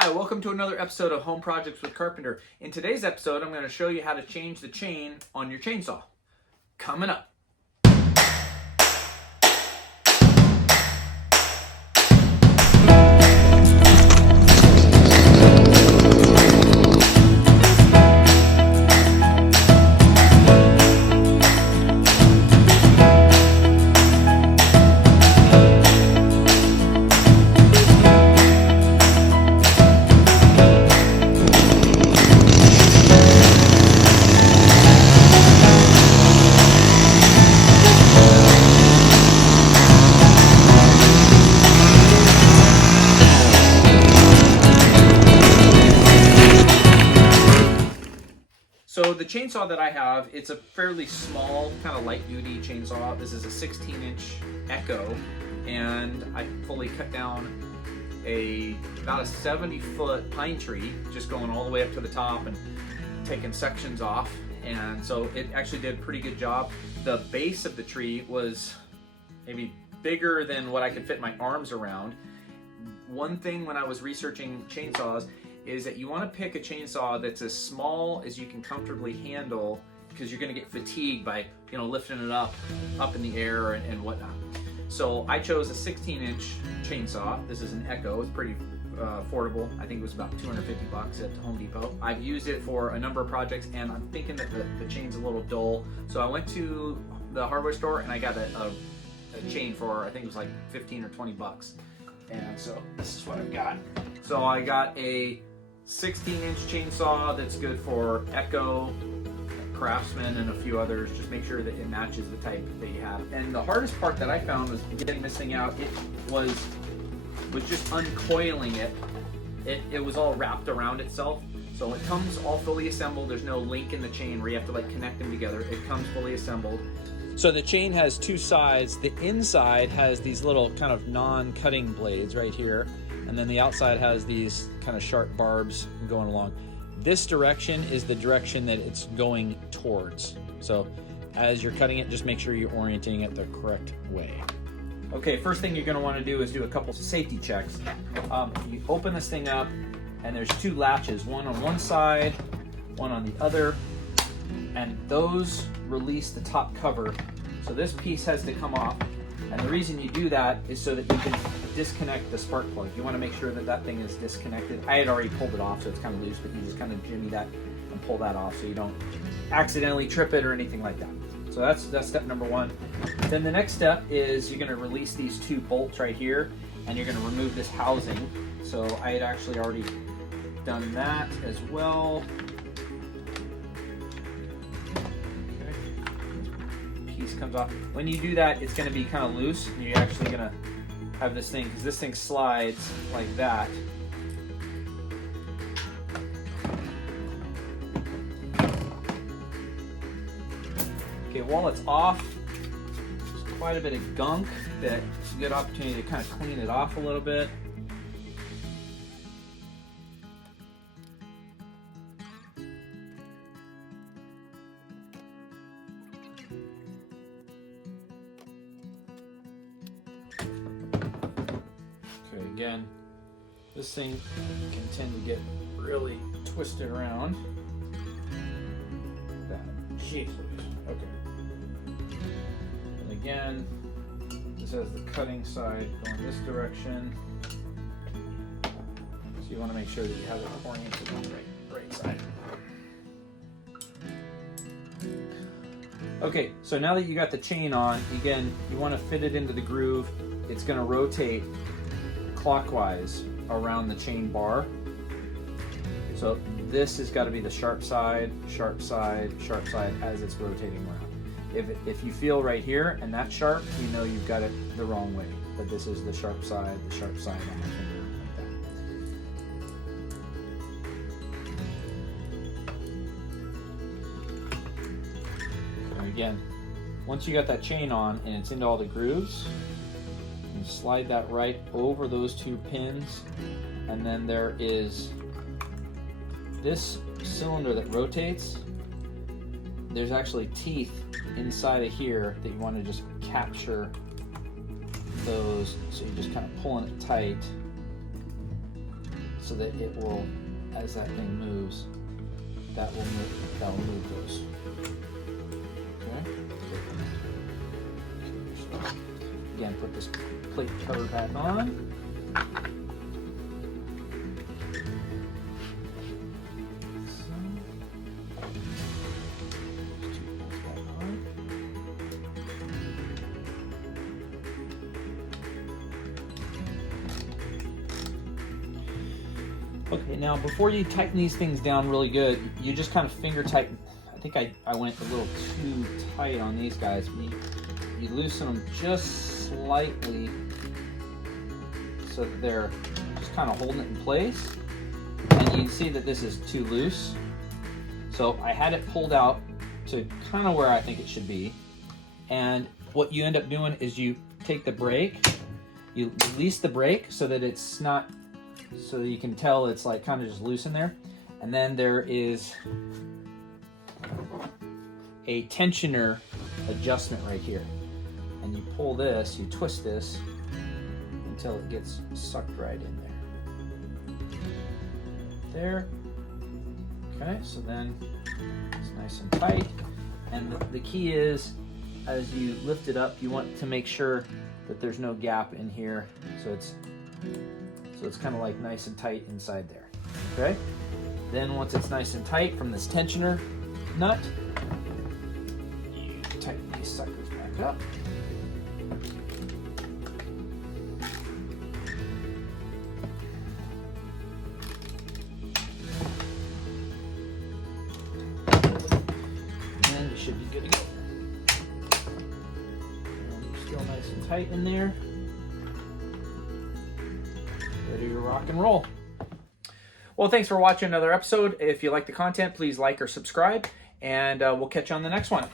Hi, welcome to another episode of Home Projects with Carpenter. In today's episode, I'm going to show you how to change the chain on your chainsaw. Coming up. So the chainsaw that I have, it's a fairly small, kind of light duty chainsaw. This is a 16-inch Echo, and I fully cut down about a 70-foot pine tree, just going all the way up to the top and taking sections off. And so it actually did a pretty good job. The base of the tree was maybe bigger than what I could fit my arms around. One thing when I was researching chainsaws is that you want to pick a chainsaw that's as small as you can comfortably handle, because you're going to get fatigued by lifting it up in the air and whatnot. So I chose a 16-inch chainsaw. This is an Echo. It's pretty affordable. I think it was about $250 at Home Depot. I've used it for a number of projects, and I'm thinking that the chain's a little dull. So I went to the hardware store and I got a chain for, I think it was like 15 or 20 bucks. And so this is what I've got. So I got a 16-inch chainsaw that's good for Echo, Craftsman, and a few others. Just make sure that it matches the type that you have. And the hardest part that I found was getting this thing out. It was just uncoiling it. It was all wrapped around itself. So it comes all fully assembled. There's no link in the chain where you have to connect them together. It comes fully assembled. So the chain has two sides. The inside has these little kind of non-cutting blades right here. And then the outside has these kind of sharp barbs going along. This direction is the direction that it's going towards. So as you're cutting it, just make sure you're orienting it the correct way. Okay, first thing you're gonna wanna do is do a couple safety checks. You open this thing up, and there's two latches, one on one side, one on the other, and those release the top cover. So this piece has to come off. And the reason you do that is so that you can disconnect the spark plug. You want to make sure that that thing is disconnected. I had already pulled it off, so it's kind of loose, but you just kind of jimmy that and pull that off so you don't accidentally trip it or anything like that. So that's step number one. Then the next step is you're going to release these two bolts right here, and you're going to remove this housing. So I had actually already done that as well. Comes off. When you do that, it's going to be kind of loose, and you're actually going to have this thing, because this thing slides like that. Okay, while it's off, there's quite a bit of gunk that it's a good opportunity to kind of clean it off a little bit. Again, this thing can tend to get really twisted around. Jeez, okay. And again, this has the cutting side going this direction. So you want to make sure that you have it oriented on the right side. Okay, so now that you got the chain on, again, you want to fit it into the groove. It's going to rotate clockwise around the chain bar. So this has got to be the sharp side, sharp side, sharp side as it's rotating around. If you feel right here and that's sharp, you know you've got it the wrong way. But this is the sharp side on my finger like that. And again, once you got that chain on and it's into all the grooves, and slide that right over those two pins, and then there is this cylinder that rotates. There's actually teeth inside of here that you want to just capture those, so you're just kind of pulling it tight so that it will, as that thing moves, that will move those. Okay. So, again, put this plate cover back on. Okay, now before you tighten these things down really good, you just kind of finger tighten. I think I went a little too tight on these guys. You loosen them just slightly so that they're just kind of holding it in place. And you can see that this is too loose. So I had it pulled out to kind of where I think it should be. And what you end up doing is you take the brake, you release the brake so that it's not, so that you can tell it's like kind of just loose in there. And then there is a tensioner adjustment right here. And you pull this, you twist this until it gets sucked right in there. There. Okay, so then it's nice and tight. And the key is, as you lift it up, you want to make sure that there's no gap in here. So it's kind of like nice and tight inside there. Okay? Then once it's nice and tight from this tensioner nut, you tighten these suckers back up. And then you should be good to go. And you're still nice and tight in there. Ready to rock and roll. Well, thanks for watching another episode. If you like the content, please like or subscribe, and we'll catch you on the next one.